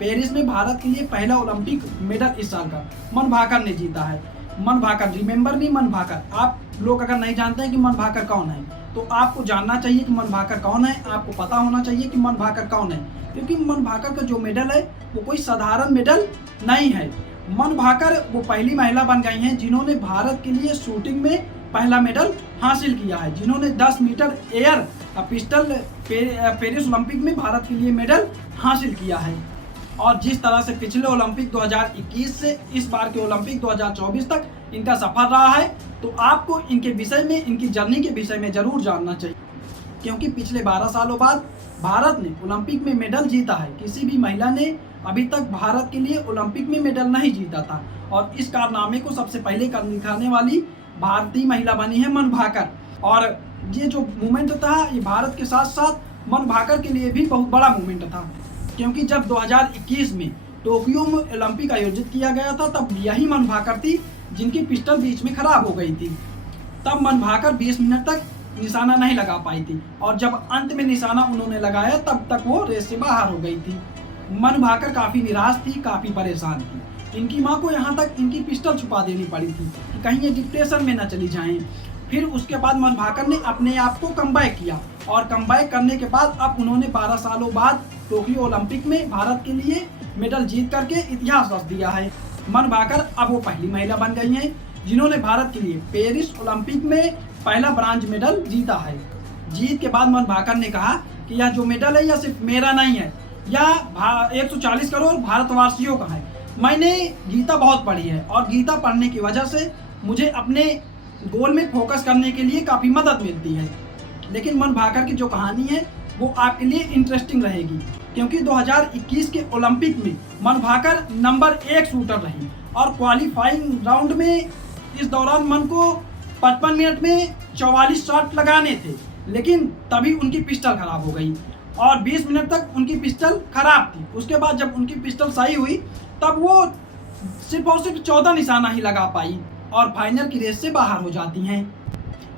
Paris में भारत के लिए पहला ओलंपिक मेडल इस साल का मन भाकर ने जीता है। मन भाकर, रिमेंबर मी मन भाकर। आप लोग अगर नहीं जानते हैं कि मन भाकर कौन है तो आपको जानना चाहिए कि मन भाकर कौन है, आपको पता होना चाहिए कि मन भाकर कौन है, क्योंकि मन भाकर का जो मेडल है वो कोई साधारण मेडल नहीं है। मन भाकर वो पहली महिला बन गई हैं जिन्होंने भारत के लिए शूटिंग में पहला मेडल हासिल किया है, जिन्होंने 10 metre air pistol Paris Olympic में भारत के लिए मेडल हासिल किया है। और जिस तरह से पिछले ओलंपिक 2021 से इस बार के ओलंपिक 2024 तक इनका सफर रहा है, तो आपको इनके विषय में, इनकी जर्नी के विषय में जरूर जानना चाहिए, क्योंकि पिछले 12 सालों बाद भारत ने ओलंपिक में मेडल जीता है। किसी भी महिला ने अभी तक भारत के लिए ओलंपिक में मेडल नहीं जीता था, और इस कारनामे को सबसे पहले कर दिखाने वाली भारतीय महिला बनी है मन भाकर। और ये जो मूवमेंट था ये भारत के साथ साथ मन भाकर के लिए भी बहुत बड़ा मूवमेंट था, क्योंकि जब 2021 में टोक्यो में ओलंपिक आयोजित किया गया था तब यही मन भाकर थी जिनकी पिस्टल बीच में खराब हो गई थी। तब मन भाकर 20 मिनट तक निशाना नहीं लगा पाई थी, और जब अंत में निशाना उन्होंने लगाया तब तक वो रेस से बाहर हो गई थी। मन भाकर काफ़ी निराश थी, काफ़ी परेशान थी। इनकी माँ को यहाँ तक इनकी पिस्टल छुपा देनी पड़ी थी कि कहीं ये डिप्रेशन में न चली जाएं। फिर उसके बाद मन भाकर ने अपने आप को कमबैक किया, और कमबैक करने के बाद अब उन्होंने 12 सालों बाद टोक्यो ओलंपिक में भारत के लिए मेडल जीत करके इतिहास रच दिया है। मन भाकर अब वो पहली महिला बन गई हैं जिन्होंने भारत के लिए पेरिस ओलंपिक में पहला ब्रांज मेडल जीता है। जीत के बाद मन भाकर ने कहा कि यह जो मेडल है यह सिर्फ मेरा नहीं है, यह 140 करोड़ भारतवासियों का है। मैंने गीता बहुत पढ़ी है, और गीता पढ़ने की वजह से मुझे अपने गोल में फोकस करने के लिए काफ़ी मदद मिलती है। लेकिन मन भाकर की जो कहानी है वो आपके लिए इंटरेस्टिंग रहेगी, क्योंकि 2021 के ओलंपिक में मन भाकर नंबर 1 शूटर रही, और क्वालिफाइंग राउंड में इस दौरान मन को 55 मिनट में 44 शॉट लगाने थे, लेकिन तभी उनकी पिस्टल खराब हो गई, और 20 मिनट तक उनकी पिस्टल खराब थी। उसके बाद जब उनकी पिस्टल सही हुई तब वो सिर्फ और सिर्फ 14 निशाना ही लगा पाई, और फाइनल की रेस से बाहर हो जाती हैं।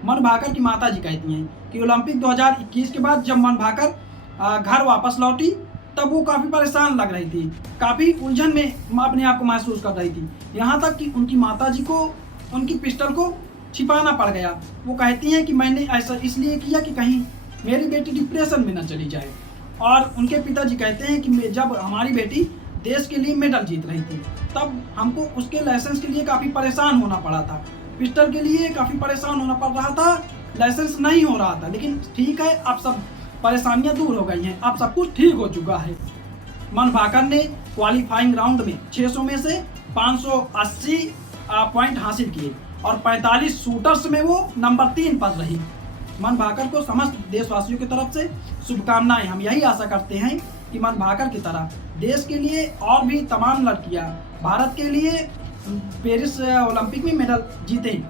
मन भाकर की माताजी कहती हैं कि ओलंपिक 2021 के बाद जब मन भाकर घर वापस लौटी तब वो काफ़ी परेशान लग रही थी, काफ़ी उलझन में अपने आप को महसूस कर रही थी, यहाँ तक कि उनकी माताजी को उनकी पिस्टल को छिपाना पड़ गया। वो कहती हैं कि मैंने ऐसा इसलिए किया कि कहीं मेरी बेटी डिप्रेशन में न चली जाए। और उनके पिताजी कहते हैं कि जब हमारी बेटी देश के लिए मेडल जीत रही थी तब हमको उसके लाइसेंस के लिए काफ़ी परेशान होना पड़ा था, पिस्टल के लिए काफ़ी परेशान होना पड़ रहा था, लाइसेंस नहीं हो रहा था। लेकिन ठीक है, अब सब परेशानियां दूर हो गई हैं, अब सब कुछ ठीक हो चुका है। मन भाकर ने क्वालिफाइंग राउंड में 600 में से 580 पॉइंट हासिल किए, और 45 शूटर्स में वो नंबर 3 पर रही। मन भाकर को समस्त देशवासियों की तरफ से शुभकामनाएं। हम यही आशा करते हैं कि मन भाकर की तरह देश के लिए और भी तमाम लड़कियां भारत के लिए पेरिस ओलंपिक में मेडल जीतें।